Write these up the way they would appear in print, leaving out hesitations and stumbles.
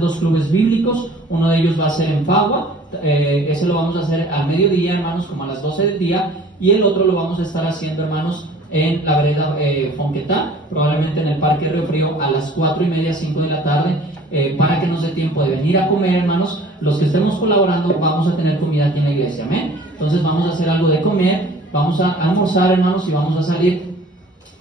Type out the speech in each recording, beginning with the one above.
dos clubes bíblicos. Uno de ellos va a ser en Fagua, ese lo vamos a hacer al mediodía, hermanos, como a las 12 del día, y el otro lo vamos a estar haciendo, hermanos, en la vereda Fonquetá, probablemente en el Parque Río Frío, a las 4:30, 5 de la tarde, para que nos dé tiempo de venir a comer, hermanos. Los que estemos colaborando vamos a tener comida aquí en la iglesia, amén. Entonces vamos a hacer algo de comer, vamos a almorzar, hermanos, y vamos a salir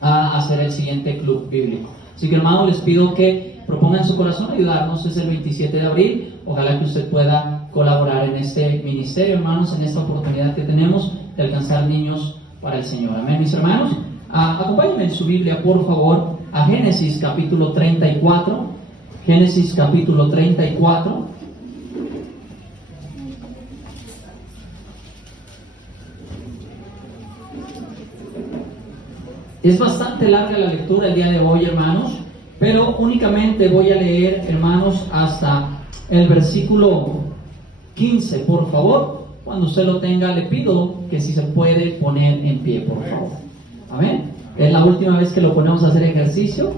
a hacer el siguiente club bíblico. Así que, hermanos, les pido que propongan en su corazón ayudarnos. Es el 27 de abril. Ojalá que usted pueda colaborar en este ministerio, hermanos, en esta oportunidad que tenemos de alcanzar niños para el Señor. Amén, mis hermanos. Acompáñenme en su Biblia, por favor, a Génesis capítulo 34. Génesis capítulo 34. Es bastante larga la lectura el día de hoy, hermanos, pero únicamente voy a leer, hermanos, hasta el versículo 15, por favor. Cuando usted lo tenga, le pido que si se puede poner en pie, por favor. Amén. Es la última vez que lo ponemos a hacer ejercicio.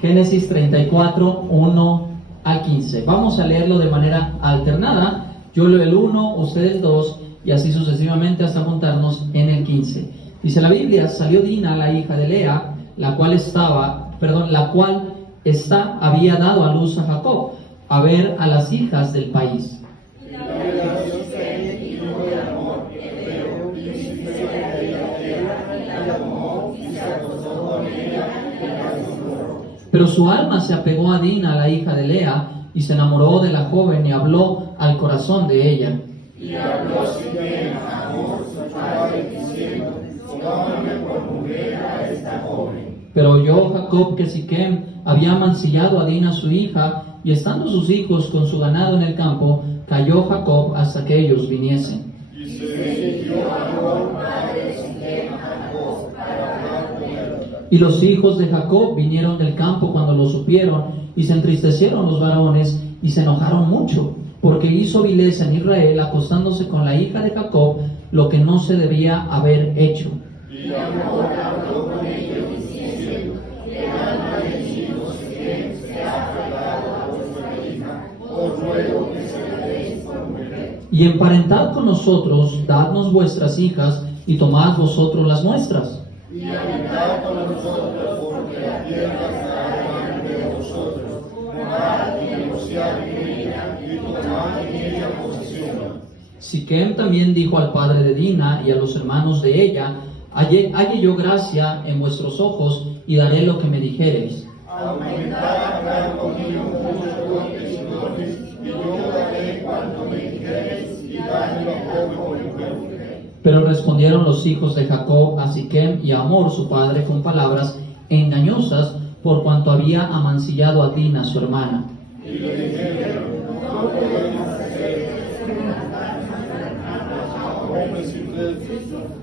Génesis 34, 1 al 15. Vamos a leerlo de manera alternada. Yo leo el 1, ustedes 2, y así sucesivamente hasta montarnos en el 15. Dice la Biblia: salió Dina, la hija de Lea, la cual había dado a luz a Jacob, a ver a las hijas del país. Pero su alma se apegó a Dina, la hija de Lea, y se enamoró de la joven y habló al corazón de ella. Y habló Siquem a Hamor su padre, diciendo: tómame por mujer a esta joven. Pero oyó Jacob que Siquem había mancillado a Dina su hija, y estando sus hijos con su ganado en el campo, cayó Jacob hasta que ellos viniesen. Y se dirigió Hamor, padre de Siquem, a Jacob, para hablar con él. Y los hijos de Jacob vinieron del campo cuando lo supieron, y se entristecieron los varones, y se enojaron mucho, porque hizo vileza en Israel, acostándose con la hija de Jacob, lo que no se debía haber hecho. Y Hamor habló con ellos, diciendo: el alma de mi hijo Siquem se ha apegado a vuestra hija, os ruego que se la deis por mujer. Y emparentad con nosotros, dadnos vuestras hijas, y tomad vosotros las nuestras. Y habitad con nosotros, porque la tierra está delante de vosotros. Morad y negociad en ella, y tomad en ella posesión. Siquem también dijo al padre de Dina y a los hermanos de ella: halle yo gracia en vuestros ojos, y daré lo que me dijereis. Aumentad acá conmigo muchos dotes y dones, y yo daré cuanto me dijereis, y dadme poco por mujer. Pero respondieron los hijos de Jacob a Siquem y a Hamor su padre con palabras engañosas, por cuanto había amancillado a Dina su hermana. Y le dijeron: no podemos hacer hombres y mujeres,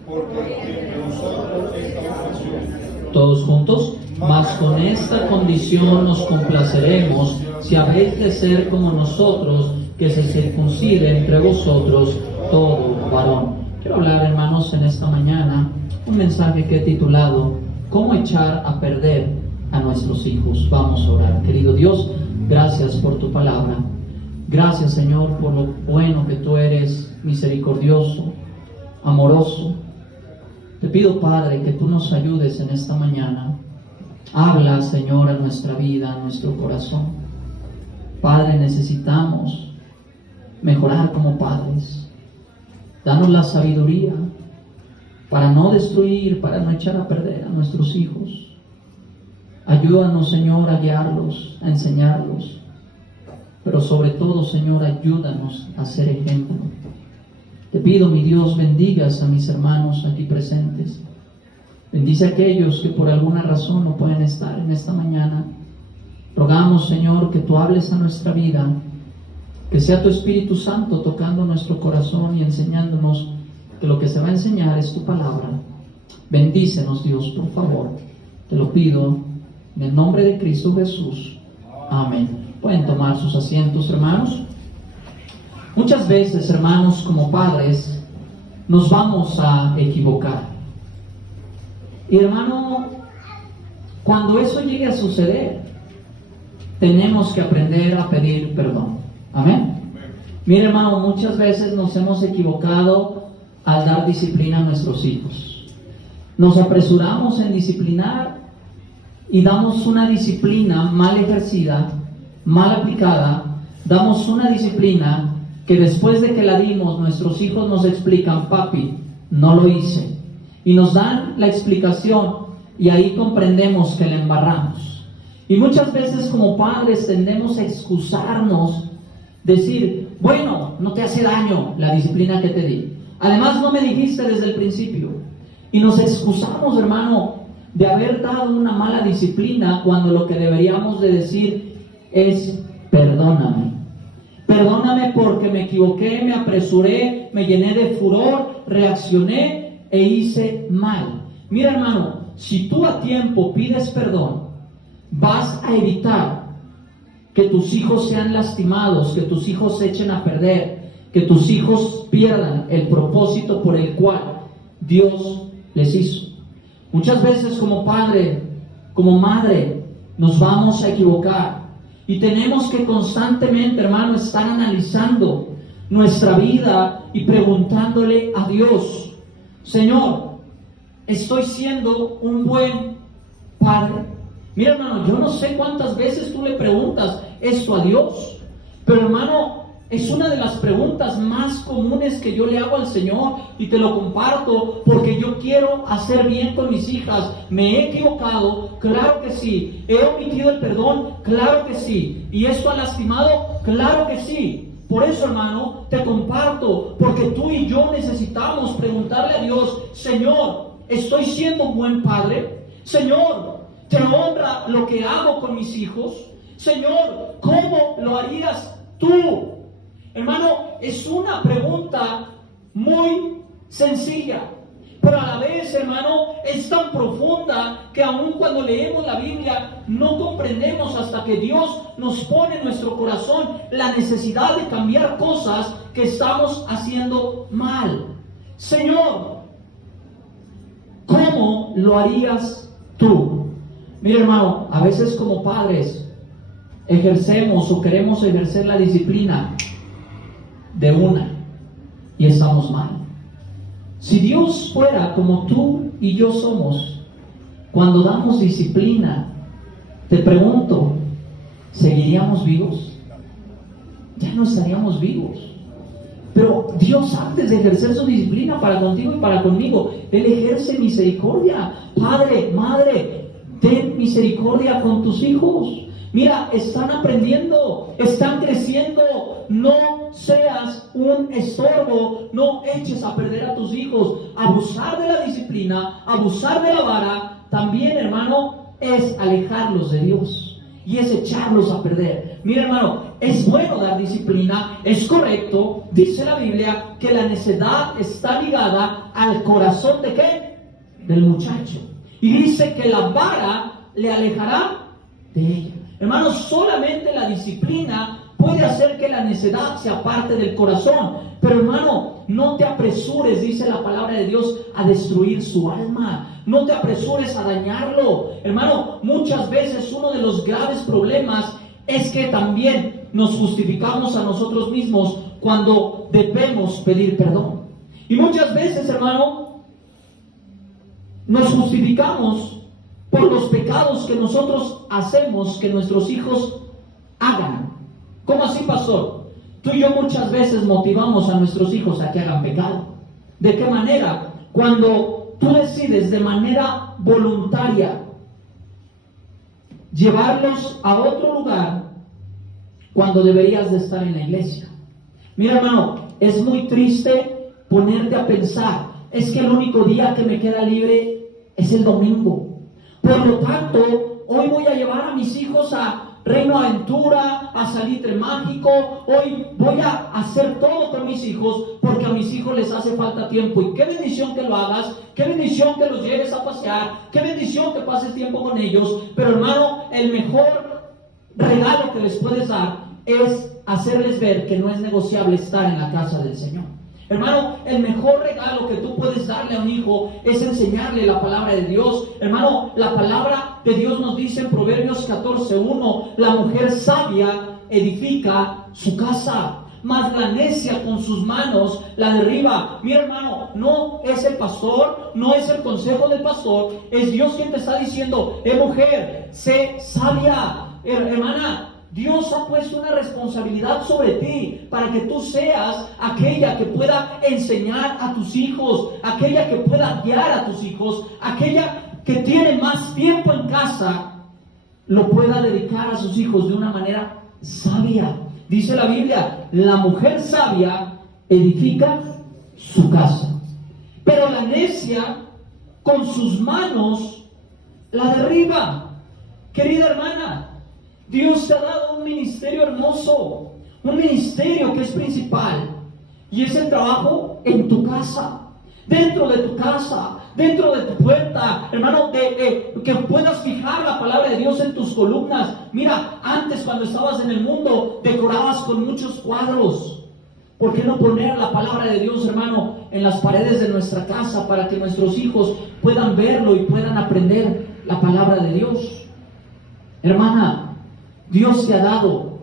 porque entre nosotros esta ocasión. Todos juntos: mas con esta condición nos complaceremos, si habéis de ser como nosotros, que se circuncide entre vosotros todo varón. Quiero hablar, hermanos, en esta mañana un mensaje que he titulado ¿Cómo echar a perder a nuestros hijos? Vamos a orar. Querido Dios, gracias por tu palabra. Gracias, Señor, por lo bueno que tú eres, misericordioso, amoroso. Te pido, Padre, que tú nos ayudes en esta mañana. Habla, Señor, a nuestra vida, a nuestro corazón. Padre, necesitamos mejorar como padres. Danos la sabiduría para no destruir, para no echar a perder a nuestros hijos. Ayúdanos, Señor, a guiarlos, a enseñarlos. Pero sobre todo, Señor, ayúdanos a ser ejemplo. Te pido, mi Dios, bendigas a mis hermanos aquí presentes. Bendice a aquellos que por alguna razón no pueden estar en esta mañana. Rogamos, Señor, que tú hables a nuestra vida, que sea tu Espíritu Santo tocando nuestro corazón y enseñándonos que lo que se va a enseñar es tu palabra. Bendícenos, Dios, por favor. Te lo pido en el nombre de Cristo Jesús. Amén. Pueden tomar sus asientos, hermanos. Muchas veces, hermanos, como padres, nos vamos a equivocar. Y hermano, cuando eso llegue a suceder, tenemos que aprender a pedir perdón. Amén. Mire, hermano, muchas veces nos hemos equivocado al dar disciplina a nuestros hijos. Nos apresuramos en disciplinar y damos una disciplina mal ejercida, mal aplicada. Damos una disciplina que después de que la dimos, nuestros hijos nos explican: papi, no lo hice. Y nos dan la explicación y ahí comprendemos que la embarramos. Y muchas veces como padres tendemos a excusarnos, decir: bueno, no te hace daño la disciplina que te di. Además no me dijiste desde el principio. Y nos excusamos, hermano, de haber dado una mala disciplina cuando lo que deberíamos de decir es: perdóname. Perdóname porque me equivoqué, me apresuré, me llené de furor, reaccioné e hice mal. Mira, hermano, si tú a tiempo pides perdón, vas a evitar que tus hijos sean lastimados, que tus hijos se echen a perder, que tus hijos pierdan el propósito por el cual Dios les hizo. Muchas veces como padre, como madre, nos vamos a equivocar y tenemos que constantemente, hermano, estar analizando nuestra vida y preguntándole a Dios: Señor, ¿estoy siendo un buen padre? Mira, hermano, yo no sé cuántas veces tú le preguntas esto a Dios, pero hermano, es una de las preguntas más comunes que yo le hago al Señor y te lo comparto porque yo quiero hacer bien con mis hijas. ¿Me he equivocado? Claro que sí. ¿He omitido el perdón? Claro que sí. ¿Y esto ha lastimado? Claro que sí. Por eso, hermano, te comparto, porque tú y yo necesitamos preguntarle a Dios: Señor, ¿estoy siendo un buen padre? Señor, ¿te honra lo que hago con mis hijos? Señor, ¿cómo lo harías tú? Hermano, es una pregunta muy sencilla, pero a la vez, hermano, es tan profunda que aun cuando leemos la Biblia no comprendemos hasta que Dios nos pone en nuestro corazón la necesidad de cambiar cosas que estamos haciendo mal. Señor, ¿cómo lo harías tú? Mira, hermano, a veces como padres ejercemos o queremos ejercer la disciplina de una y estamos mal. Si Dios fuera como tú y yo somos, cuando damos disciplina, te pregunto, ¿seguiríamos vivos? Ya no estaríamos vivos. Pero Dios, antes de ejercer su disciplina para contigo y para conmigo, Él ejerce misericordia. Padre, madre, ten misericordia con tus hijos. Mira, están aprendiendo, están creciendo. No seas un estorbo, no eches a perder a tus hijos. Abusar de la disciplina, abusar de la vara, también, hermano, es alejarlos de Dios y es echarlos a perder. Mira, hermano, es bueno dar disciplina, es correcto. Dice la Biblia que la necedad está ligada al corazón ¿de qué? Del muchacho. Y dice que la vara le alejará de ella. Hermanos, solamente la disciplina puede hacer que la necedad se aparte del corazón. Pero hermano, no te apresures, dice la palabra de Dios, a destruir su alma. No te apresures a dañarlo. Hermano, muchas veces uno de los graves problemas es que también nos justificamos a nosotros mismos cuando debemos pedir perdón. Y muchas veces, hermano, nos justificamos por los pecados que nosotros hacemos que nuestros hijos hagan. ¿Cómo así, pastor? Tú y yo muchas veces motivamos a nuestros hijos a que hagan pecado. ¿De qué manera? Cuando tú decides de manera voluntaria llevarlos a otro lugar cuando deberías de estar en la iglesia. Mira, hermano, es muy triste ponerte a pensar: es que el único día que me queda libre es el domingo. Por lo tanto, hoy voy a llevar a mis hijos a Reino Aventura, a Salitre Mágico. Hoy voy a hacer todo con mis hijos porque a mis hijos les hace falta tiempo. Y qué bendición que lo hagas, qué bendición que los lleves a pasear, qué bendición que pases tiempo con ellos. Pero hermano, el mejor regalo que les puedes dar es hacerles ver que no es negociable estar en la casa del Señor. Hermano, el mejor regalo que tú puedes darle a un hijo es enseñarle la palabra de Dios. Hermano, la palabra de Dios nos dice en Proverbios 14:1, la mujer sabia edifica su casa, mas la necia con sus manos la derriba. Mira, hermano, no es el pastor, no es el consejo del pastor, es Dios quien te está diciendo, mujer, sé sabia. Hermana, Dios ha puesto una responsabilidad sobre ti para que tú seas aquella que pueda enseñar a tus hijos, aquella que pueda guiar a tus hijos, aquella que tiene más tiempo en casa, lo pueda dedicar a sus hijos de una manera sabia. Dice la Biblia, la mujer sabia edifica su casa, pero la necia con sus manos la derriba. Querida hermana, Dios te ha dado un ministerio hermoso, un ministerio que es principal, y es el trabajo en tu casa, dentro de tu casa, dentro de tu puerta, hermano, que puedas fijar la palabra de Dios en tus columnas. Mira, antes cuando estabas en el mundo, decorabas con muchos cuadros. ¿Por qué no poner la palabra de Dios, hermano, en las paredes de nuestra casa para que nuestros hijos puedan verlo y puedan aprender la palabra de Dios? Hermana, Dios te ha dado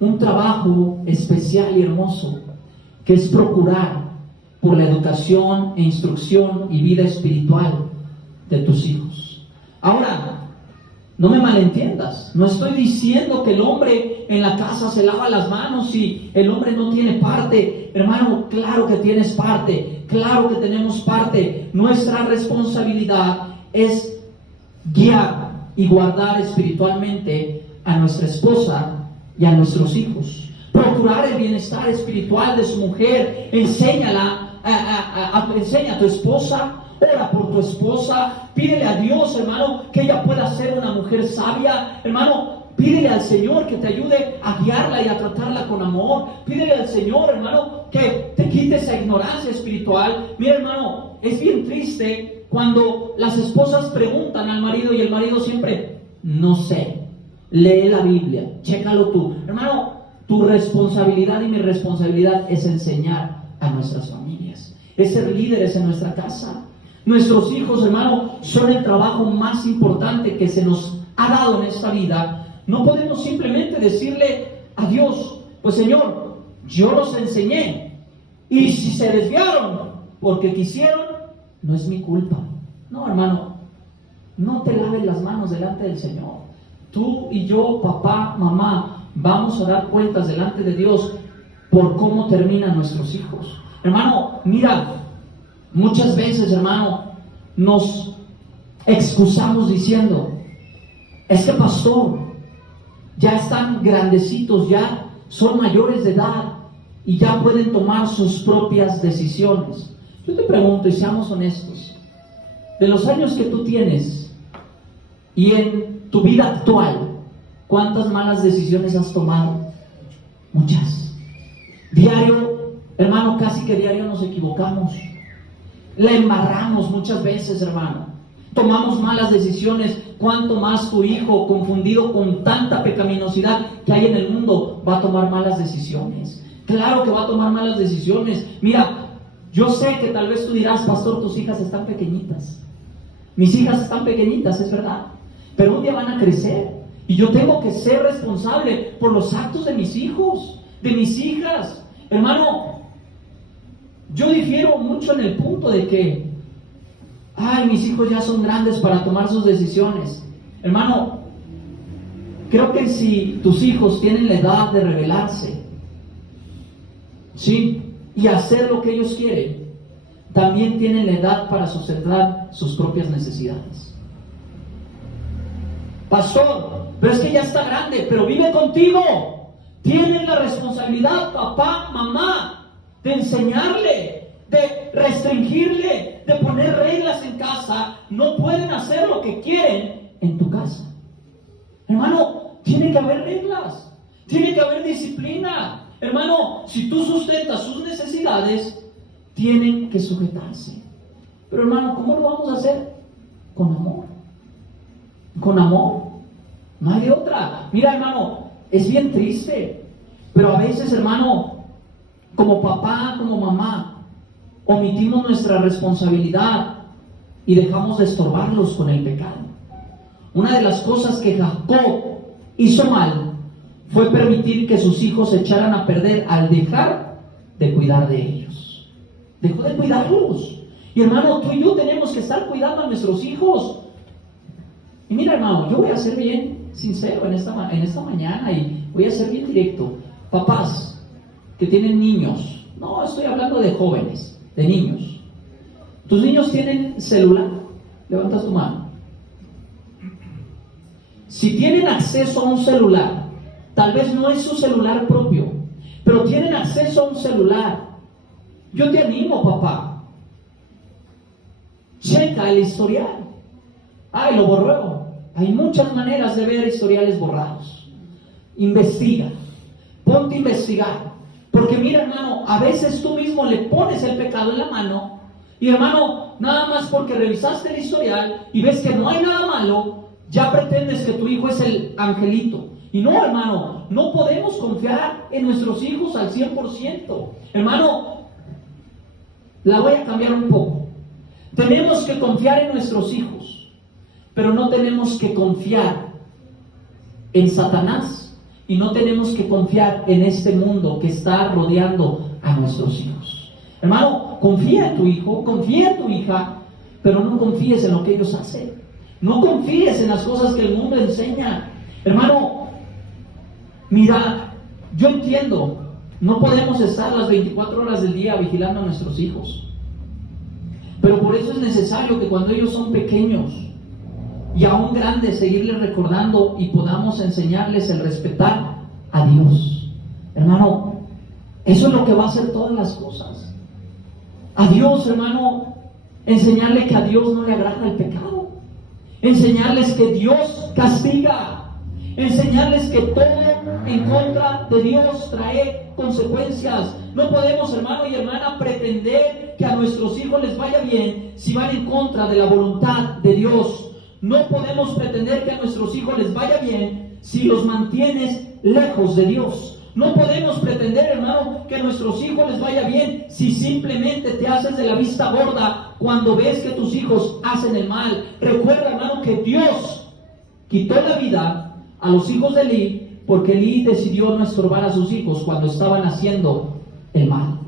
un trabajo especial y hermoso, que es procurar por la educación e instrucción y vida espiritual de tus hijos. Ahora, no me malentiendas, no estoy diciendo que el hombre en la casa se lava las manos y el hombre no tiene parte. Hermano, claro que tienes parte, claro que tenemos parte. Nuestra responsabilidad es guiar y guardar espiritualmente a nuestra esposa y a nuestros hijos. Procurar el bienestar espiritual de su mujer. Enséñala, enseña a tu esposa, ora por tu esposa, pídele a Dios, hermano, que ella pueda ser una mujer sabia. Hermano, pídele al Señor que te ayude a guiarla y a tratarla con amor. Pídele al Señor, hermano, que te quite esa ignorancia espiritual. Mira, hermano, es bien triste cuando las esposas preguntan al marido y el marido siempre, no sé, lee la Biblia, chécalo tú. Hermano, tu responsabilidad y mi responsabilidad es enseñar a nuestras familias, es ser líderes en nuestra casa. Nuestros hijos, hermano, son el trabajo más importante que se nos ha dado en esta vida. No podemos simplemente decirle a Dios, pues Señor, yo los enseñé, y si se desviaron porque quisieron, no es mi culpa. No, hermano, no te laves las manos delante del Señor. Tú y yo, papá, mamá, vamos a dar cuentas delante de Dios por cómo terminan nuestros hijos. Hermano, mira, muchas veces, hermano, nos excusamos diciendo, es que pastor, ya están grandecitos, ya son mayores de edad y ya pueden tomar sus propias decisiones. Yo te pregunto, y seamos honestos, de los años que tú tienes y en tu vida actual, ¿cuántas malas decisiones has tomado? Muchas. Diario, hermano, casi que diario nos equivocamos. La embarramos muchas veces, hermano. Tomamos malas decisiones. Cuánto más tu hijo, confundido con tanta pecaminosidad que hay en el mundo, va a tomar malas decisiones. Claro que va a tomar malas decisiones. Mira, yo sé que tal vez tú dirás, pastor, tus hijas están pequeñitas. Mis hijas están pequeñitas, es verdad. Pero un día van a crecer. Y yo tengo que ser responsable por los actos de mis hijos, de mis hijas. Hermano, yo difiero mucho en el punto de que, ay, mis hijos ya son grandes para tomar sus decisiones. Hermano, creo que si tus hijos tienen la edad de rebelarse, ¿sí?, y hacer lo que ellos quieren, también tienen la edad para sustentar sus propias necesidades. Pastor, pero es que ya está grande, pero vive contigo. Tienen la responsabilidad, papá, mamá, de enseñarle, de restringirle, de poner reglas en casa. No pueden hacer lo que quieren en tu casa. Hermano, tiene que haber reglas, tiene que haber disciplina. Hermano, si tú sustentas sus necesidades, tienen que sujetarse. Pero hermano, ¿cómo lo vamos a hacer? Con amor. Con amor. No hay de otra. Mira, hermano, es bien triste, pero a veces, hermano, como papá, como mamá, omitimos nuestra responsabilidad y dejamos de estorbarlos con el pecado. Una de las cosas que Jacob hizo mal fue permitir que sus hijos se echaran a perder al dejar de cuidar de ellos. Dejó de cuidarlos. Y hermano, tú y yo tenemos que estar cuidando a nuestros hijos. Y mira, hermano, yo voy a ser bien sincero en esta mañana y voy a ser bien directo. Papás que tienen niños, no estoy hablando de jóvenes, de niños. ¿Tus niños tienen celular? Levantas tu mano. Si tienen acceso a un celular, tal vez no es su celular propio, pero tienen acceso a un celular. Yo te animo, papá. Checa el historial. Ay, lo borró. Hay muchas maneras de ver historiales borrados. Investiga. Ponte a investigar. Porque mira, hermano, a veces tú mismo le pones el pecado en la mano. Y hermano, nada más porque revisaste el historial y ves que no hay nada malo, ya pretendes que tu hijo es el angelito. Y no, hermano, no podemos confiar en nuestros hijos al 100%. Hermano, la voy a cambiar un poco. Tenemos que confiar en nuestros hijos, pero no tenemos que confiar en Satanás y no tenemos que confiar en este mundo que está rodeando a nuestros hijos. Hermano, confía en tu hijo, confía en tu hija, pero no confíes en lo que ellos hacen. No confíes en las cosas que el mundo enseña. Hermano, mira, yo entiendo, no podemos estar las 24 horas del día vigilando a nuestros hijos. Pero por eso es necesario que cuando ellos son pequeños y aún grandes, seguirles recordando y podamos enseñarles el respetar a Dios. Hermano, eso es lo que va a hacer todas las cosas. A Dios, hermano, enseñarle que a Dios no le agrada el pecado. Enseñarles que Dios castiga. Enseñarles que todo en contra de Dios trae consecuencias. No podemos, hermano y hermana, pretender que a nuestros hijos les vaya bien si van en contra de la voluntad de Dios. No podemos pretender que a nuestros hijos les vaya bien si los mantienes lejos de Dios. No podemos pretender, hermano, que a nuestros hijos les vaya bien si simplemente te haces de la vista gorda cuando ves que tus hijos hacen el mal. Recuerda, hermano, que Dios quitó la vida a los hijos de Elí porque Elí decidió no estorbar a sus hijos cuando estaban haciendo el mal.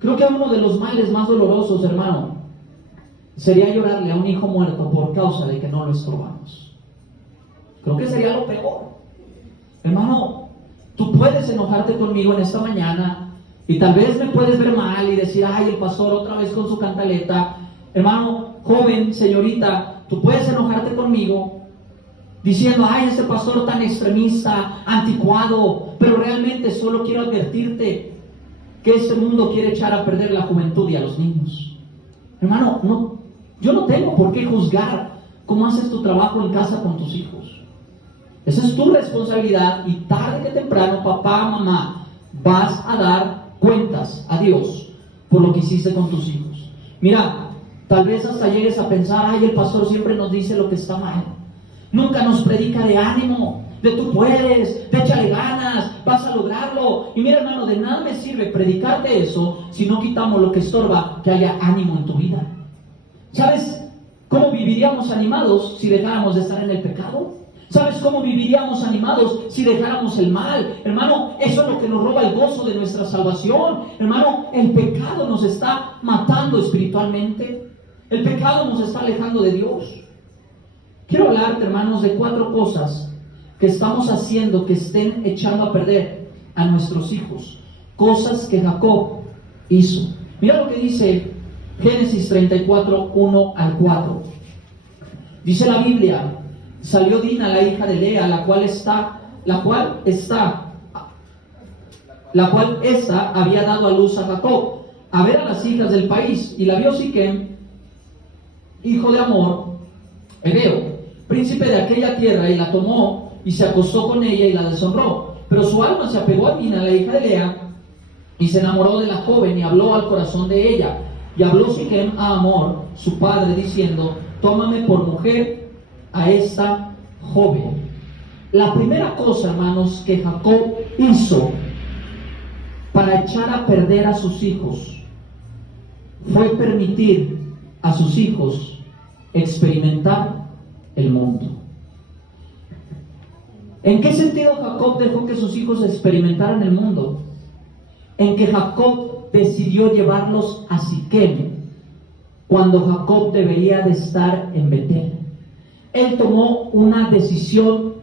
Creo que uno de los males más dolorosos, hermano, sería llorarle a un hijo muerto por causa de que no lo estorbamos. Creo que sería lo peor. Hermano, tú puedes enojarte conmigo en esta mañana y tal vez me puedes ver mal y decir, ay, el pastor otra vez con su cantaleta. Hermano, joven, señorita, tú puedes enojarte conmigo diciendo, ay, este pastor tan extremista, anticuado, pero realmente solo quiero advertirte que este mundo quiere echar a perder la juventud y a los niños. Hermano, no, yo no tengo por qué juzgar cómo haces tu trabajo en casa con tus hijos. Esa es tu responsabilidad y tarde que temprano, papá, mamá, vas a dar cuentas a Dios por lo que hiciste con tus hijos. Mira, tal vez hasta llegues a pensar, ay, el pastor siempre nos dice lo que está mal. Nunca nos predica de ánimo, de tú puedes, de échale ganas, vas a lograrlo. Y mira, hermano, de nada me sirve predicarte eso si no quitamos lo que estorba que haya ánimo en tu vida. ¿Sabes cómo viviríamos animados si dejáramos de estar en el pecado? ¿Sabes cómo viviríamos animados si dejáramos el mal? Hermano, eso es lo que nos roba el gozo de nuestra salvación. Hermano, el pecado nos está matando espiritualmente. El pecado nos está alejando de Dios. Quiero hablarte, hermanos, de 4 cosas que estamos haciendo que estén echando a perder a nuestros hijos. Cosas que Jacob hizo. Mira lo que dice Génesis 34, 1 al 4. Dice la Biblia, salió Dina, la hija de Lea, la cual esta había dado a luz a Jacob, a ver a las hijas del país, y la vio Siquem, hijo de Amor, Hebeo, príncipe de aquella tierra, y la tomó y se acostó con ella y la deshonró. Pero su alma se apegó a Dina, la hija de Lea, y se enamoró de la joven y habló al corazón de ella. Y habló Siquem a Hamor, su padre, diciendo, tómame por mujer a esta joven. La primera cosa, hermanos, que Jacob hizo para echar a perder a sus hijos fue permitir a sus hijos experimentar el mundo. ¿En qué sentido Jacob dejó que sus hijos experimentaran el mundo? En que Jacob decidió llevarlos a Siquem cuando Jacob debería de estar en Betel. Él tomó una decisión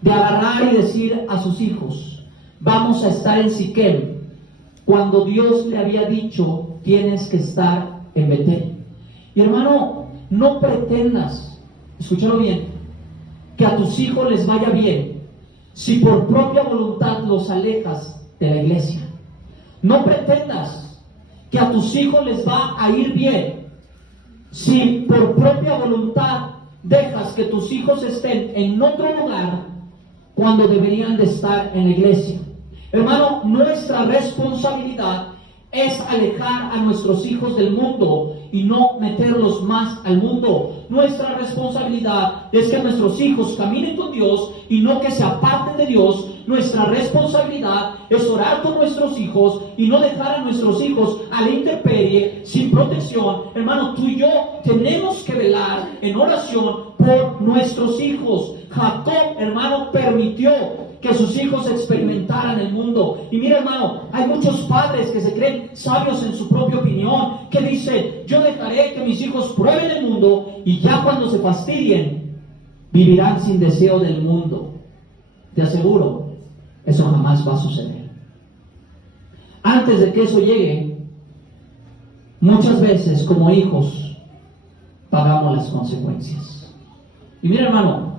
de agarrar y decir a sus hijos: vamos a estar en Siquem, cuando Dios le había dicho: tienes que estar en Betel. Y hermano, no pretendas, escúchalo bien, que a tus hijos les vaya bien si por propia voluntad los alejas de la iglesia. No pretendas que a tus hijos les va a ir bien si por propia voluntad dejas que tus hijos estén en otro lugar cuando deberían de estar en la iglesia. Hermano, nuestra responsabilidad es alejar a nuestros hijos del mundo y no meterlos más al mundo. Nuestra responsabilidad es que nuestros hijos caminen con Dios y no que se aparten de Dios. Nuestra responsabilidad es orar con nuestros hijos y no dejar a nuestros hijos a la intemperie, sin protección. Hermano, tú y yo tenemos que velar en oración por nuestros hijos. Jacob, hermano, permitió que sus hijos experimentaran el mundo. Y mira, hermano, hay muchos padres que se creen sabios en su propia opinión, que dicen: yo dejaré que mis hijos prueben el mundo y ya cuando se fastidien vivirán sin deseo del mundo. Te aseguro, eso jamás va a suceder. Antes de que eso llegue, muchas veces como hijos pagamos las consecuencias. Y mira, hermano,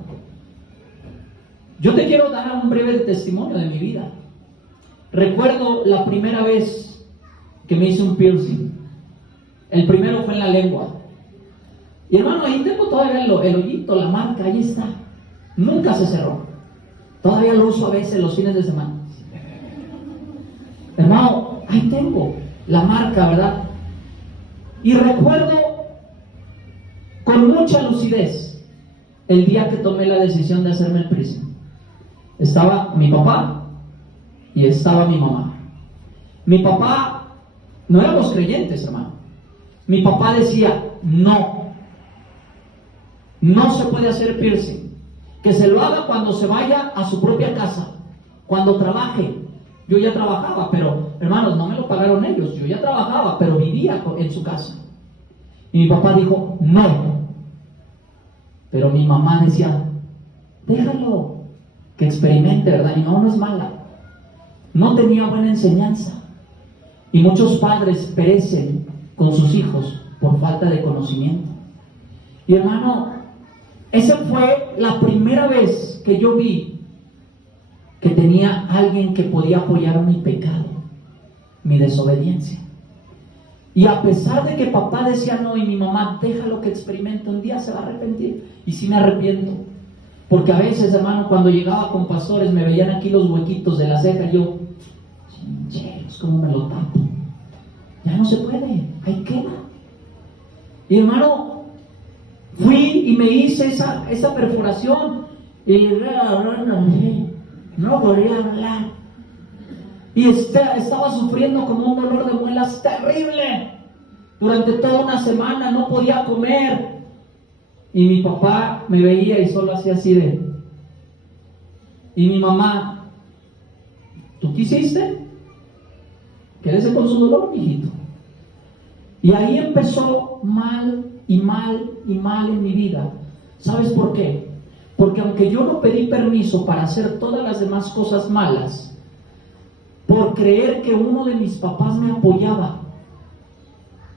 yo te quiero dar un breve testimonio de mi vida. Recuerdo la primera vez que me hice un piercing. El primero fue en la lengua. Y hermano, ahí tengo todavía el hoyito, la marca, ahí está. Nunca se cerró. Todavía lo uso a veces los fines de semana. Hermano, ahí tengo la marca, ¿verdad? Y recuerdo con mucha lucidez el día que tomé la decisión de hacerme el piercing. Estaba mi papá y estaba mi mamá. Mi papá, no éramos creyentes, hermano. Mi papá decía: no se puede hacer piercing. Que se lo haga cuando se vaya a su propia casa, cuando trabaje. Yo ya trabajaba, pero hermanos, no me lo pagaron ellos. Yo ya trabajaba, pero vivía en su casa. Y mi papá dijo: no. Pero mi mamá decía: déjalo que experimente, ¿verdad? Y no es mala. No tenía buena enseñanza. Y muchos padres perecen con sus hijos por falta de conocimiento. Y hermano, esa fue la primera vez que yo vi que tenía alguien que podía apoyar mi pecado, mi desobediencia. Y a pesar de que papá decía no y mi mamá: déjalo que experimente, un día se va a arrepentir. Y sí me arrepiento. Porque a veces, hermano, cuando llegaba con pastores me veían aquí los huequitos de la ceja y yo: chincheros, ¿cómo me lo tapo? Ya no se puede, ahí queda. Y hermano, fui y me hice esa perforación y no podía hablar. Y estaba sufriendo como un dolor de muelas terrible. Durante toda una semana no podía comer. Y mi papá me veía y solo hacía así de... Y mi mamá: ¿tú quisiste? Quédese con su dolor, mijito. Y ahí empezó mal y mal y mal en mi vida. ¿Sabes por qué? Porque aunque yo no pedí permiso para hacer todas las demás cosas malas, por creer que uno de mis papás me apoyaba,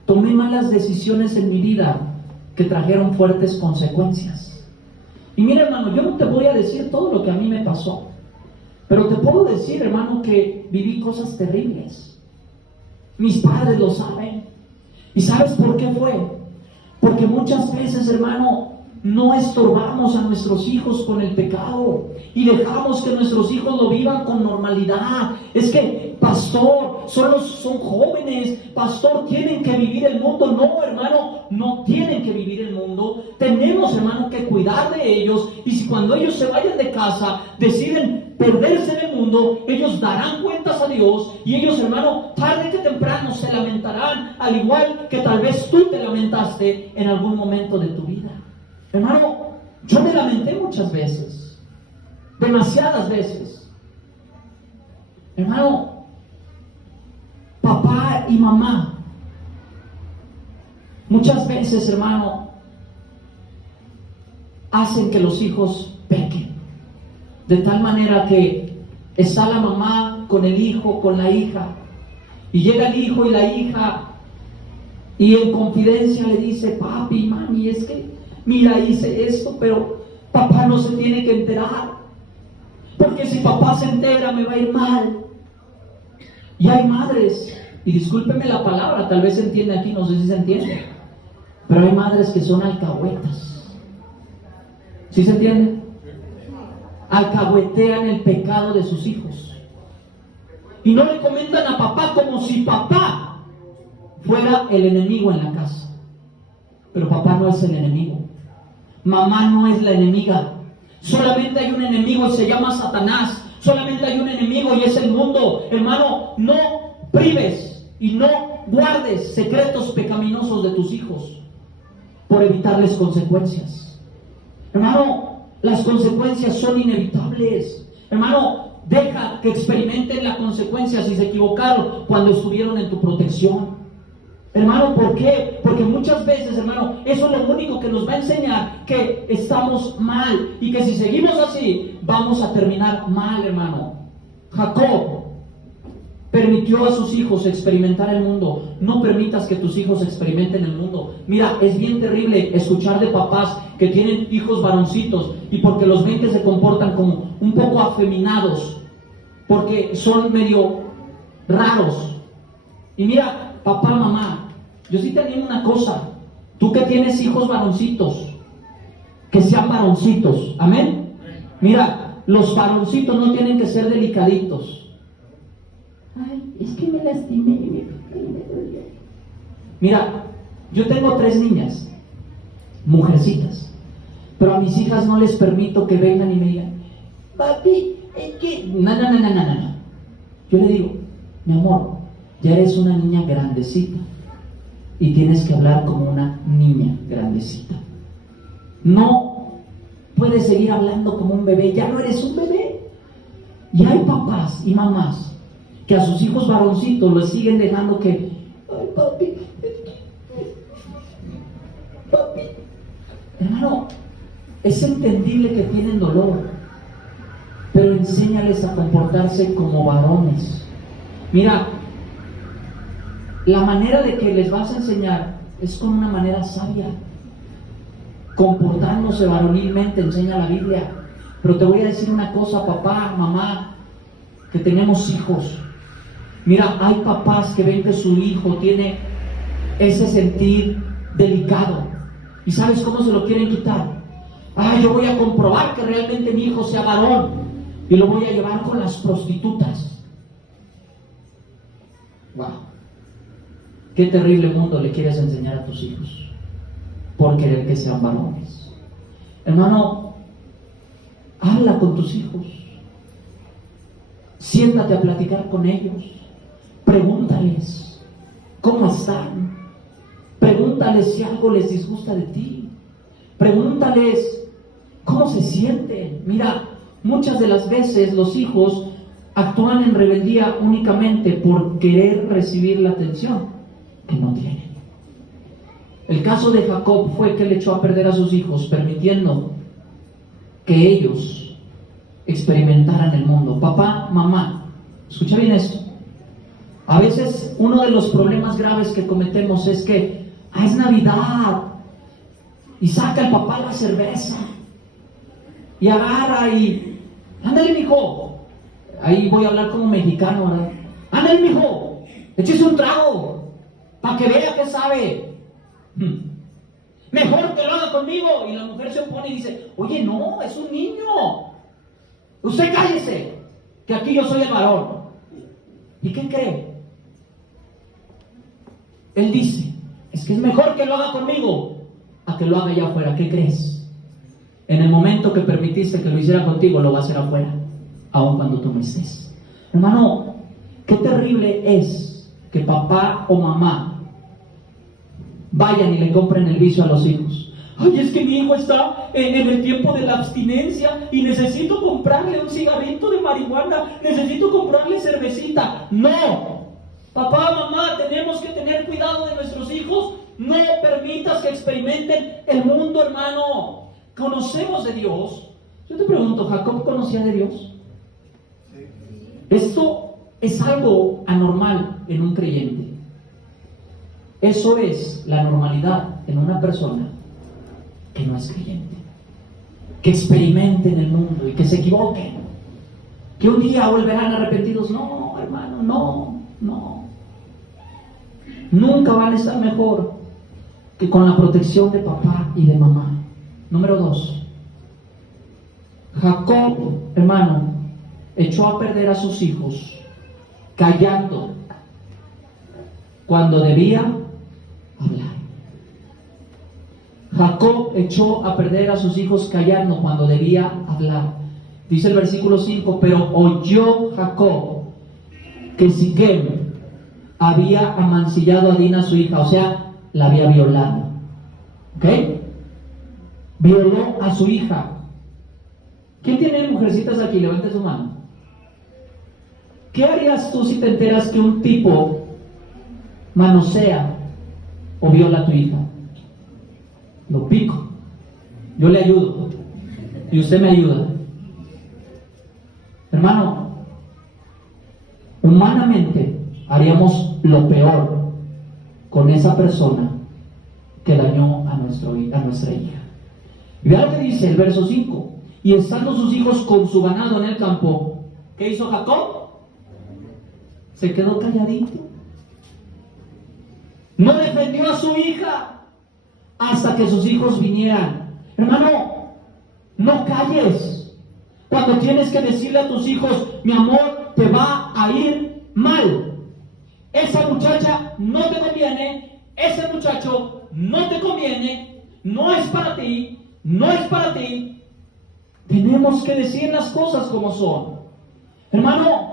tomé malas decisiones en mi vida que trajeron fuertes consecuencias. Y mira, hermano, yo no te voy a decir todo lo que a mí me pasó, pero te puedo decir, hermano, que viví cosas terribles. Mis padres lo saben. ¿Y sabes por qué fue? Porque muchas veces, hermano, no estorbamos a nuestros hijos con el pecado y dejamos que nuestros hijos lo vivan con normalidad. Es que, pastor, son jóvenes, pastor, tienen que vivir el mundo. No, hermano, no tienen que vivir el mundo. Tenemos, hermano, que cuidar de ellos. Y si cuando ellos se vayan de casa deciden perderse en el mundo, ellos darán cuentas a Dios, y ellos, hermano, tarde que temprano se lamentarán, al igual que tal vez tú te lamentaste en algún momento de tu vida. Hermano, yo me lamenté muchas veces, demasiadas veces. Hermano, papá y mamá, muchas veces, hermano, hacen que los hijos pequen, de tal manera que está la mamá con el hijo, con la hija, y llega el hijo y la hija, y en confidencia le dice: papi, mami, es que mira, hice esto, pero papá no se tiene que enterar, porque si papá se entera me va a ir mal. Y hay madres, y discúlpeme la palabra, tal vez se entiende aquí, no sé si se entiende, pero hay madres que son alcahuetas. ¿Sí se entiende? Alcahuetean el pecado de sus hijos y no le comentan a papá, como si papá fuera el enemigo en la casa. Pero papá no es el enemigo, mamá no es la enemiga. Solamente hay un enemigo y se llama Satanás. Solamente hay un enemigo y es el mundo. Hermano, no prives y no guardes secretos pecaminosos de tus hijos por evitarles consecuencias. Hermano, las consecuencias son inevitables. Hermano, deja que experimenten las consecuencias si se equivocaron cuando estuvieron en tu protección. Hermano, ¿por qué? Porque muchas veces, hermano, eso es lo único que nos va a enseñar que estamos mal, y que si seguimos así vamos a terminar mal, hermano. Jacob permitió a sus hijos experimentar el mundo. No permitas que tus hijos experimenten el mundo. Mira, es bien terrible escuchar de papás que tienen hijos varoncitos y porque los ven que se comportan como un poco afeminados, porque son medio raros. Y mira, papá, mamá, yo sí te digo una cosa: tú que tienes hijos varoncitos, que sean varoncitos, amén. Mira, los varoncitos no tienen que ser delicaditos. Ay, es que me lastimé. Mira, yo tengo 3 niñas, mujercitas, pero a mis hijas no les permito que vengan y me digan: papi, es que... No. Yo le digo: mi amor, ya eres una niña grandecita y tienes que hablar como una niña grandecita. No puedes seguir hablando como un bebé, ya no eres un bebé. Y hay papás y mamás que a sus hijos varoncitos les siguen dejando que: ay, papi. Hermano, es entendible que tienen dolor, pero enséñales a comportarse como varones. Mira, la manera de que les vas a enseñar es con una manera sabia, comportándose varonilmente, enseña la Biblia. Pero te voy a decir una cosa, papá, mamá, que tenemos hijos. Mira, hay papás que ven que su hijo tiene ese sentir delicado, y ¿sabes cómo se lo quieren quitar? Yo voy a comprobar que realmente mi hijo sea varón y lo voy a llevar con las prostitutas. Wow, qué terrible mundo le quieres enseñar a tus hijos por querer que sean varones. Hermano, habla con tus hijos, siéntate a platicar con ellos, pregúntales cómo están, pregúntales si algo les disgusta de ti, pregúntales cómo se sienten. Mira, muchas de las veces los hijos actúan en rebeldía únicamente por querer recibir la atención que no tienen. El caso de Jacob fue que le echó a perder a sus hijos, permitiendo que ellos experimentaran el mundo. Papá, mamá, escucha bien esto. A veces uno de los problemas graves que cometemos es que es Navidad y saca el papá la cerveza y agarra y: ándale, mijo. Ahí voy a hablar como mexicano, ¿verdad? Ándale, mijo, échese un trago para que vea que sabe. Mejor quiero que lo haga conmigo. Y la mujer se opone y dice, oye, no, es un niño. Usted cállese, que aquí yo soy el varón. ¿Y qué cree? Él dice, es que es mejor que lo haga conmigo a que lo haga allá afuera. ¿Qué crees? En el momento que permitiste que lo hiciera contigo, lo va a hacer afuera, aun cuando tú no estés. Hermano, qué terrible es que papá o mamá vayan y le compren el vicio a los hijos. Ay, es que mi hijo está en el tiempo de la abstinencia y necesito comprarle un cigarrito de marihuana, necesito comprarle cervecita. No, papá, mamá, tenemos que tener cuidado de nuestros hijos. No permitas que experimenten el mundo, hermano. Conocemos de Dios. Yo te pregunto, ¿Jacob conocía de Dios? Esto es algo anormal en un creyente. Eso es la normalidad en una persona que no es creyente, que experimenten el mundo y que se equivoquen, que un día volverán arrepentidos. No, hermano, no. Nunca van a estar mejor que con la protección de papá y de mamá. Número 2. Jacob, hermano, echó a perder a sus hijos callando cuando debía hablar. Jacob echó a perder a sus hijos callando cuando debía hablar. Dice el versículo 5, pero oyó Jacob que Siquem había amancillado a Dina su hija, o sea, la había violado. ¿Ok? Violó a su hija. ¿Quién tiene mujercitas aquí? Levante su mano. ¿Qué harías tú si te enteras que un tipo manosea o viola a tu hija? Lo pico. Yo le ayudo. Y usted me ayuda. Hermano, humanamente haríamos lo peor con esa persona que dañó a nuestra hija. Y vea lo que dice el verso 5. Y estando sus hijos con su ganado en el campo, ¿qué hizo Jacob? Se quedó calladito. No defendió a su hija hasta que sus hijos vinieran. Hermano, no calles cuando tienes que decirle a tus hijos, mi amor, te va a ir mal. Esa muchacha no te conviene, ese muchacho no te conviene, no es para ti, no es para ti. Tenemos que decir las cosas como son. Hermano,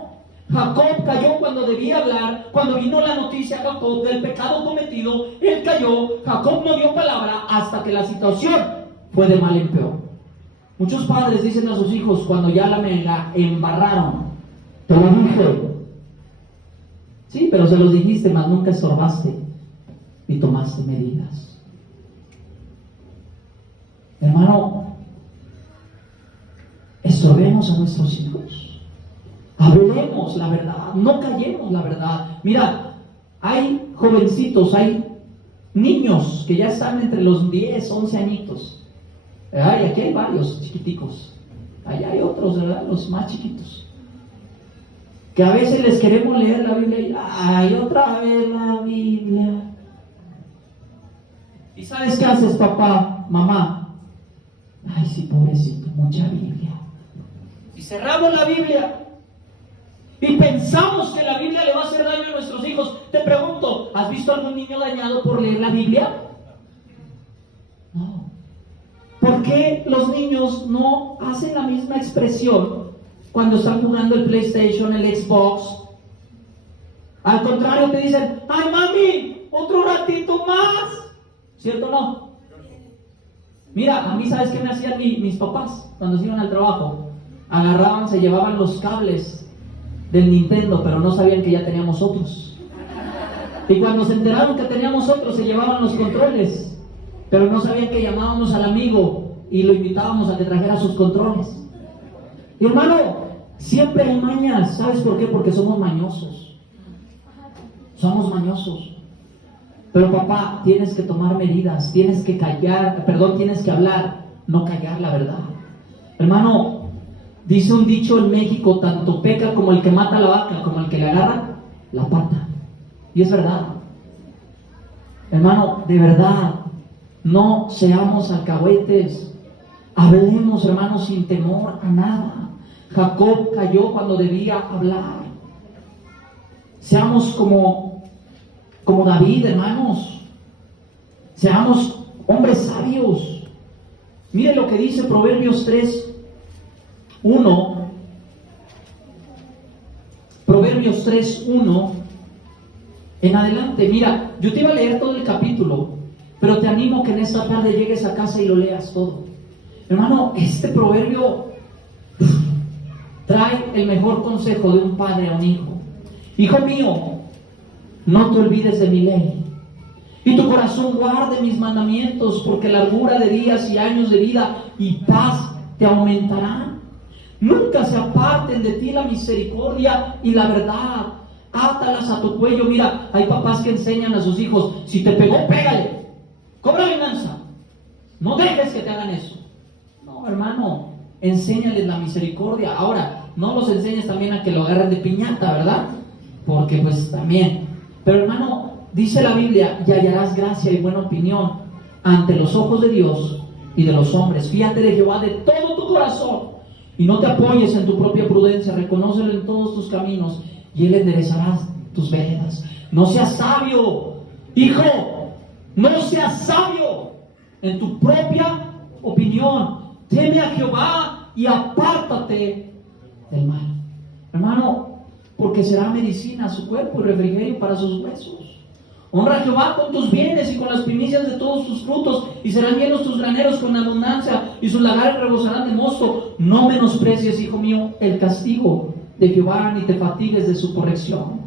Jacob cayó cuando debía hablar. Cuando vino la noticia a Jacob del pecado cometido, él cayó. Jacob no dio palabra hasta que la situación fue de mal en peor. Muchos padres dicen a sus hijos cuando ya la embarraron, te lo dije. Sí, pero se los dijiste, mas nunca estorbaste y tomaste medidas. Hermano, estorbemos a nuestros hijos. Hablemos la verdad, no callemos la verdad. Mira, hay jovencitos, hay niños que ya están entre los 10, 11 añitos. Ay, aquí hay varios chiquiticos. Allá hay otros, ¿verdad? Los más chiquitos. Que a veces les queremos leer la Biblia y ay, otra vez la Biblia. ¿Y sabes qué haces, papá, mamá? Ay, sí, pobrecito, mucha Biblia. Y cerramos la Biblia y pensamos que la Biblia le va a hacer daño a nuestros hijos. Te pregunto, ¿has visto algún niño dañado por leer la Biblia? No. ¿Por qué los niños no hacen la misma expresión cuando están jugando el PlayStation, el Xbox? Al contrario, te dicen, ¡ay, mami! ¡Otro ratito más! ¿Cierto o no? Mira, a mí, ¿sabes qué me hacían mis papás cuando se iban al trabajo? Agarraban, se llevaban los cables del Nintendo, pero no sabían que ya teníamos otros. Y cuando se enteraron que teníamos otros, se llevaban los controles, pero no sabían que llamábamos al amigo y lo invitábamos a que trajera sus controles. Y hermano, siempre hay mañas. ¿Sabes por qué? Porque somos mañosos. Somos mañosos. Pero papá, tienes que tomar medidas, tienes que tienes que hablar, no callar la verdad. Hermano, dice un dicho en México, tanto peca como el que mata la vaca, como el que le agarra la pata. Y es verdad. Hermano, de verdad, No seamos alcahuetes. Hablemos, hermanos, sin temor a nada. Jacob cayó cuando debía hablar. Seamos como David, hermanos. Seamos hombres sabios. Mire lo que dice Proverbios 3:1. Proverbios 3:1 en adelante. Mira, yo te iba a leer todo el capítulo, pero te animo que en esta tarde llegues a casa y lo leas todo. Hermano, este proverbio trae el mejor consejo de un padre a un hijo. Hijo mío, no te olvides de mi ley, y tu corazón guarde mis mandamientos, porque largura de días y años de vida y paz te aumentarán. Nunca se aparten de ti la misericordia y la verdad. Átalas a tu cuello. Mira, hay papás que enseñan a sus hijos: si te pegó, pégale, cobra venganza, no dejes que te hagan eso. No, hermano, enséñales la misericordia. Ahora, no los enseñes también a que lo agarren de piñata, ¿verdad? Porque pues también. Pero hermano, dice la Biblia: y hallarás gracia y buena opinión ante los ojos de Dios y de los hombres. Fíate de Jehová de todo tu corazón y no te apoyes en tu propia prudencia. Reconócelo en todos tus caminos y Él enderezará tus veredas. No seas sabio, hijo, no seas sabio en tu propia opinión. Teme a Jehová y apártate del mal. Hermano, porque será medicina a su cuerpo y refrigerio para sus huesos. Honra a Jehová con tus bienes y con las primicias de todos tus frutos, y serán llenos tus graneros con abundancia, y sus lagares rebosarán de mosto. No menosprecies, hijo mío, el castigo de Jehová, ni te fatigues de su corrección.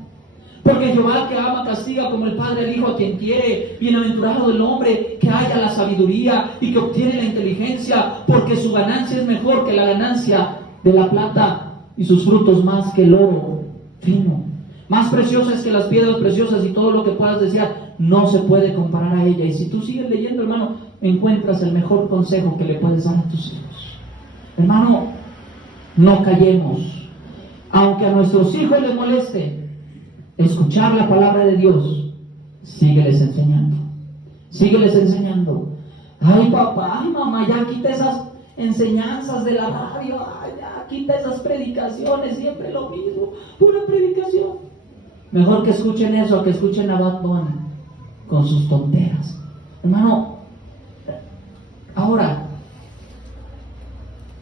Porque Jehová, que ama, castiga como el padre al hijo a quien quiere. Bienaventurado el hombre que halla la sabiduría y que obtiene la inteligencia, porque su ganancia es mejor que la ganancia de la plata, y sus frutos más que el oro fino. Más preciosa es que las piedras preciosas, y todo lo que puedas desear no se puede comparar a ella. Y si tú sigues leyendo, hermano, encuentras el mejor consejo que le puedes dar a tus hijos. Hermano, no callemos. Aunque a nuestros hijos les moleste escuchar la palabra de Dios, sígueles enseñando. Sígueles enseñando. Ay, papá, ay, mamá, ya quita esas enseñanzas de la radio. Ay, ya quita esas predicaciones, siempre lo mismo, pura predicación. Mejor que escuchen eso, que escuchen a Bad Bunny con sus tonteras. Hermano, ahora,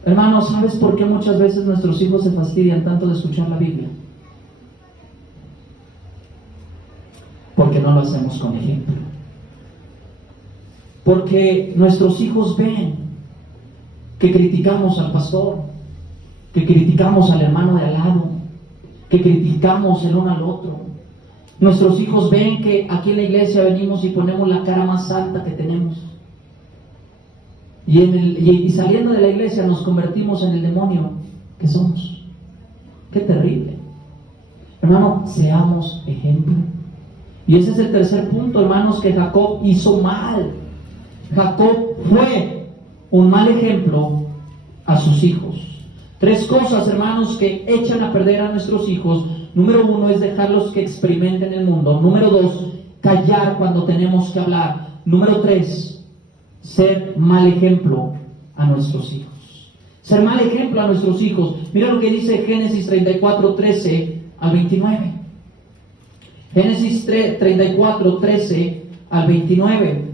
hermano, ¿sabes por qué muchas veces nuestros hijos se fastidian tanto de escuchar la Biblia? Porque no lo hacemos con ejemplo. Porque nuestros hijos ven que criticamos al pastor, que criticamos al hermano de al lado, que criticamos el uno al otro. Nuestros hijos ven que aquí en la iglesia venimos y ponemos la cara más alta que tenemos. Y saliendo de la iglesia nos convertimos en el demonio que somos. Qué terrible. Hermano, seamos ejemplo. Y ese es el tercer punto, hermanos, que Jacob hizo mal. Jacob fue un mal ejemplo a sus hijos. 3 cosas, hermanos, que echan a perder a nuestros hijos. Número 1 es dejarlos que experimenten el mundo. Número 2, callar cuando tenemos que hablar. Número 3, ser mal ejemplo a nuestros hijos. Ser mal ejemplo a nuestros hijos. Mira lo que dice Génesis 34, 13 al 29. Génesis 34, 13 al 29.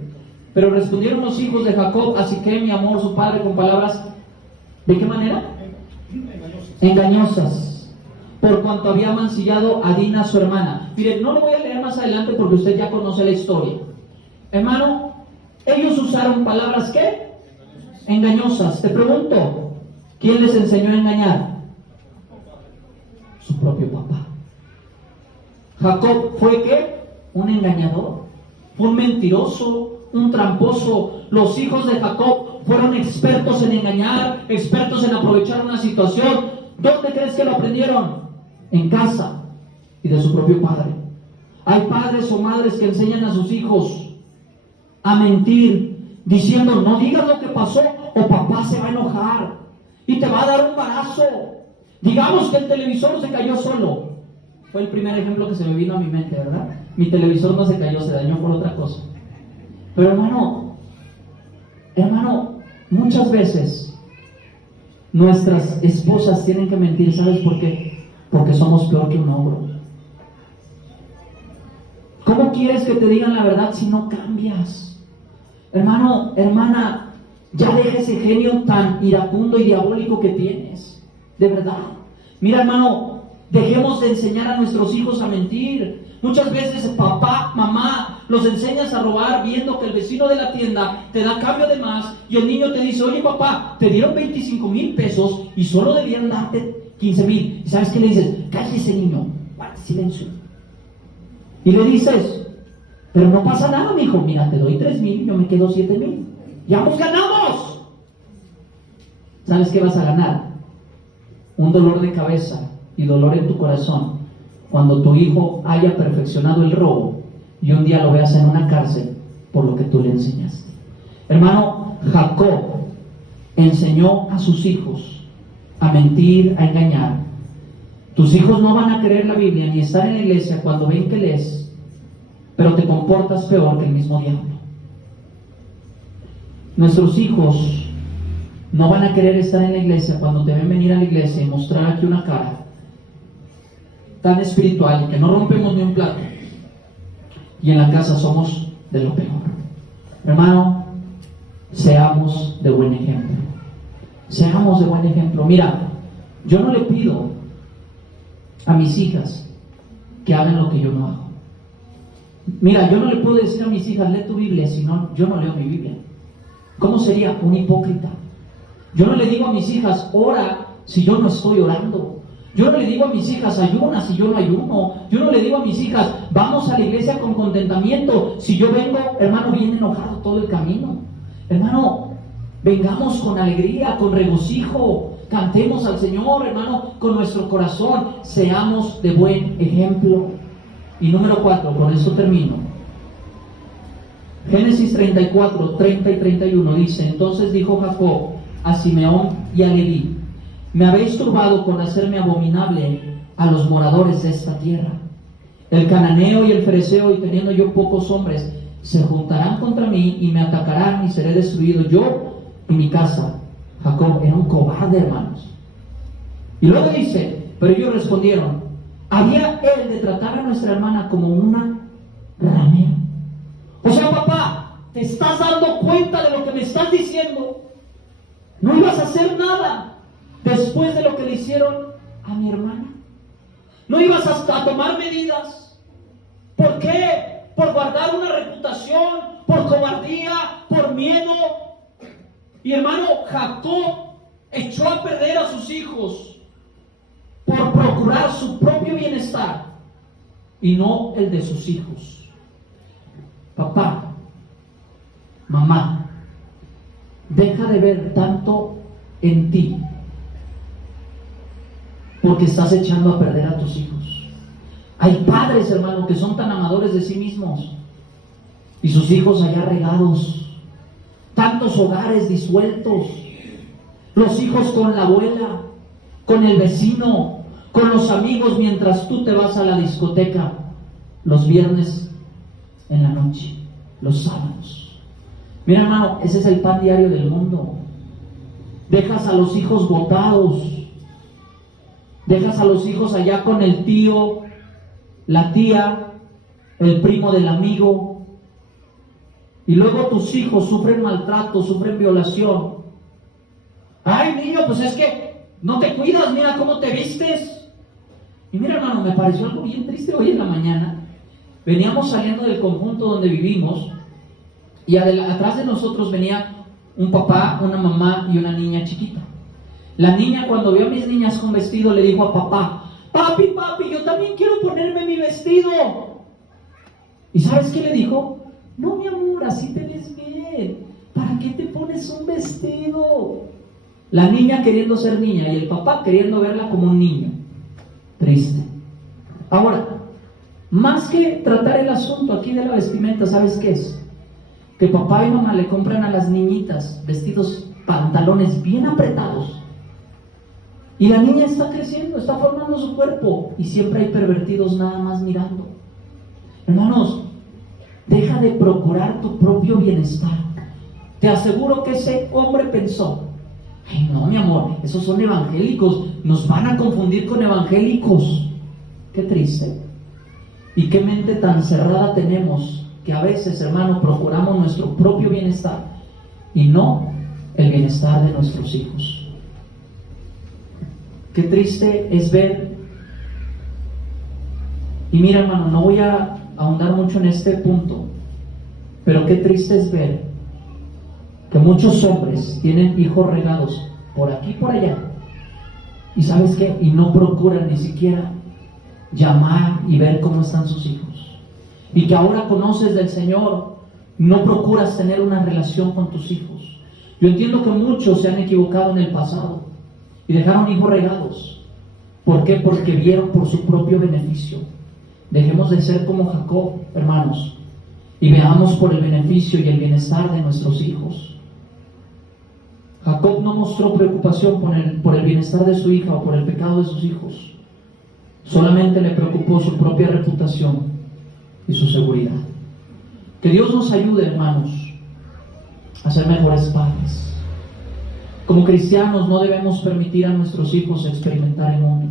Pero respondieron los hijos de Jacob a Siquem y Hamor su padre con palabras, ¿de qué manera? Engañosas, por cuanto había mancillado a Dina su hermana. Miren, no lo voy a leer más adelante porque usted ya conoce la historia. Hermano, ellos usaron palabras ¿qué? Engañosas. Te pregunto, ¿quién les enseñó a engañar? Su propio papá. Jacob fue ¿qué? Un engañador, fue un mentiroso, un tramposo. Los hijos de Jacob fueron expertos en engañar, expertos en aprovechar una situación. ¿Dónde crees que lo aprendieron? En casa y de su propio padre. Hay padres o madres que enseñan a sus hijos a mentir, diciendo, no digas lo que pasó o papá se va a enojar y te va a dar un balazo. Digamos que el televisor se cayó solo. Fue el primer ejemplo que se me vino a mi mente, ¿verdad? Mi televisor no se cayó, se dañó por otra cosa. Pero hermano, Hermano, muchas veces nuestras esposas tienen que mentir, ¿sabes por qué? Porque somos peor que un ogro. ¿Cómo quieres que te digan la verdad si no cambias? Hermano, hermana, ya deja ese genio tan iracundo y diabólico que tienes. De verdad. Mira, hermano, dejemos de enseñar a nuestros hijos a mentir. Muchas veces papá, mamá, los enseñas a robar viendo que el vecino de la tienda te da cambio de más y el niño te dice, oye papá, te dieron 25,000 pesos y solo debían darte 15,000. ¿Y sabes qué le dices? Cállese niño, guarda silencio. Y le dices, pero no pasa nada, mijo, mira, te doy 3,000, yo me quedo 7,000. ¡Ya nos ganamos! ¿Sabes qué vas a ganar? Un dolor de cabeza y dolor en tu corazón cuando tu hijo haya perfeccionado el robo y un día lo veas en una cárcel por lo que tú le enseñaste. Hermano, Jacob enseñó a sus hijos a mentir, a engañar. Tus hijos no van a creer la Biblia ni estar en la iglesia cuando ven que lees, pero te comportas peor que el mismo diablo. Nuestros hijos no van a querer estar en la iglesia cuando te ven venir a la iglesia y mostrar aquí una cara tan espiritual y que no rompemos ni un plato, y en la casa somos de lo peor. Hermano, seamos de buen ejemplo. Seamos de buen ejemplo. Mira, yo no le pido a mis hijas que hagan lo que yo no hago. Mira, yo no le puedo decir a mis hijas, lee tu Biblia, si no, yo no leo mi Biblia. ¿Cómo sería? Un hipócrita. Yo no le digo a mis hijas, ora, si yo no estoy orando. Yo no le digo a mis hijas, ayuna, si yo no ayuno. Yo no le digo a mis hijas, vamos a la iglesia con contentamiento, si yo vengo, hermano, bien enojado todo el camino. Hermano, vengamos con alegría, con regocijo, cantemos al Señor, hermano, con nuestro corazón, seamos de buen ejemplo. Y número 4, con esto termino. Génesis 34, 30 y 31 dice, entonces dijo Jacob a Simeón y a Leví, me habéis turbado con hacerme abominable a los moradores de esta tierra. El cananeo y el fereceo, y teniendo yo pocos hombres, se juntarán contra mí y me atacarán y seré destruido yo y mi casa. Jacob era un cobarde, hermanos. Y luego dice, pero ellos respondieron, ¿había él de tratar a nuestra hermana como una ramera? O sea, papá, ¿te estás dando cuenta de lo que me estás diciendo? No ibas a hacer nada después de lo que le hicieron a mi hermana. No ibas hasta a tomar medidas. ¿Por qué? Por guardar una reputación, por cobardía, por miedo. Y hermano, Jacob echó a perder a sus hijos por procurar su propio bienestar y no el de sus hijos. Papá, mamá, deja de ver tanto en ti porque estás echando a perder a tus hijos. Hay padres, hermano, que son tan amadores de sí mismos y sus hijos allá regados, tantos hogares disueltos, los hijos con la abuela, con el vecino, con los amigos mientras tú te vas a la discoteca los viernes en la noche, los sábados. Mira, hermano, ese es el pan diario del mundo. Dejas a los hijos botados, dejas a los hijos allá con el tío, la tía, el primo del amigo, y luego tus hijos sufren maltrato, sufren violación. Ay, niño, pues es que no te cuidas, mira cómo te vistes. Y mira, hermano, me pareció algo bien triste hoy en la mañana. Veníamos saliendo del conjunto donde vivimos y atrás de nosotros venía un papá, una mamá y una niña chiquita. La niña, cuando vio a mis niñas con vestido, le dijo a papá, papi, yo también quiero ponerme mi vestido. ¿Y sabes qué le dijo? No, mi amor, así te ves bien. ¿Para qué te pones un vestido? La niña queriendo ser niña y el papá queriendo verla como un niño. Triste. Ahora, más que tratar el asunto aquí de la vestimenta, ¿sabes qué es? Que papá y mamá le compran a las niñitas vestidos, pantalones bien apretados. Y la niña está creciendo, está formando su cuerpo y siempre hay pervertidos nada más mirando. Hermanos, deja de procurar tu propio bienestar. Te aseguro que ese hombre pensó: ay, no, mi amor, esos son evangélicos, nos van a confundir con evangélicos. Qué triste. Y qué mente tan cerrada tenemos, que a veces, hermano, procuramos nuestro propio bienestar y no el bienestar de nuestros hijos. Qué triste es ver. Y mira, hermano, no voy a ahondar mucho en este punto, pero qué triste es ver que muchos hombres tienen hijos regados por aquí y por allá, y ¿sabes qué? Y no procuran ni siquiera llamar y ver cómo están sus hijos. Y que ahora conoces del Señor, no procuras tener una relación con tus hijos. Yo entiendo que muchos se han equivocado en el pasado y dejaron hijos regados. ¿Por qué? Porque vieron por su propio beneficio. Dejemos de ser como Jacob, hermanos, y veamos por el beneficio y el bienestar de nuestros hijos. Jacob no mostró preocupación por el bienestar de su hija o por el pecado de sus hijos. Solamente le preocupó su propia reputación y su seguridad. Que Dios nos ayude, hermanos, a ser mejores padres. Como cristianos no debemos permitir a nuestros hijos experimentar el mundo.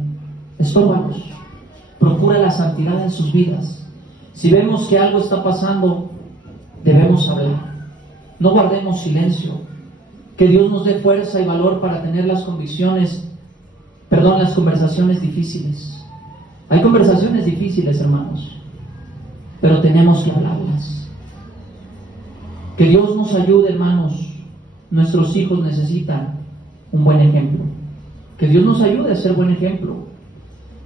Estórbalo. Procura la santidad en sus vidas. Si vemos que algo está pasando, debemos hablar. No guardemos silencio. Que Dios nos dé fuerza y valor para tener las conversaciones difíciles. Hay conversaciones difíciles, hermanos, pero tenemos que hablarlas. Que Dios nos ayude, hermanos. Nuestros hijos necesitan un buen ejemplo. Que Dios nos ayude a ser buen ejemplo.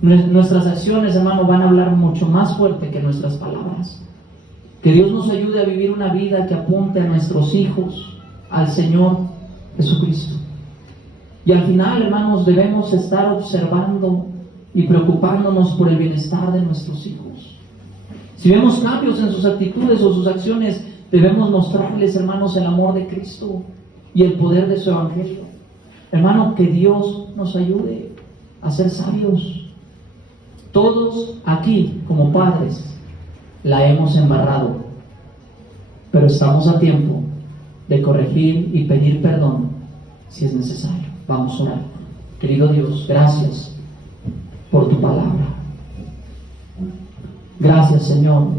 Nuestras acciones, hermano, van a hablar mucho más fuerte que nuestras palabras. Que Dios nos ayude a vivir una vida que apunte a nuestros hijos al Señor Jesucristo. Y al final, hermanos, debemos estar observando y preocupándonos por el bienestar de nuestros hijos. Si vemos cambios en sus actitudes o sus acciones, debemos mostrarles, hermanos, el amor de Cristo y el poder de su evangelio. Hermano, que Dios nos ayude a ser sabios. Todos aquí, como padres, la hemos embarrado, pero estamos a tiempo de corregir y pedir perdón si es necesario. Vamos a orar. Querido Dios, gracias por tu palabra. Gracias, Señor,